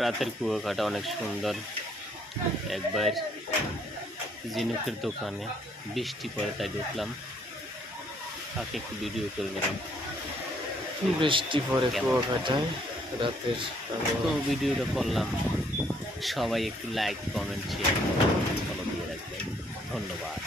রাতের কুয়াকাটা অনেক সুন্দর। একবার ঝিনুকের দোকানে বৃষ্টি পড়ে তাই ঢুকলাম, তাকে একটু ভিডিও করে নিলাম। বৃষ্টি পড়ে কেমন কুয়াকাটায় রাতের তো আবহাওয়া। ভিডিওটা করলাম, সবাই একটু লাইক কমেন্ট শেয়ার ফলো দিয়ে রাখবেন, ধন্যবাদ।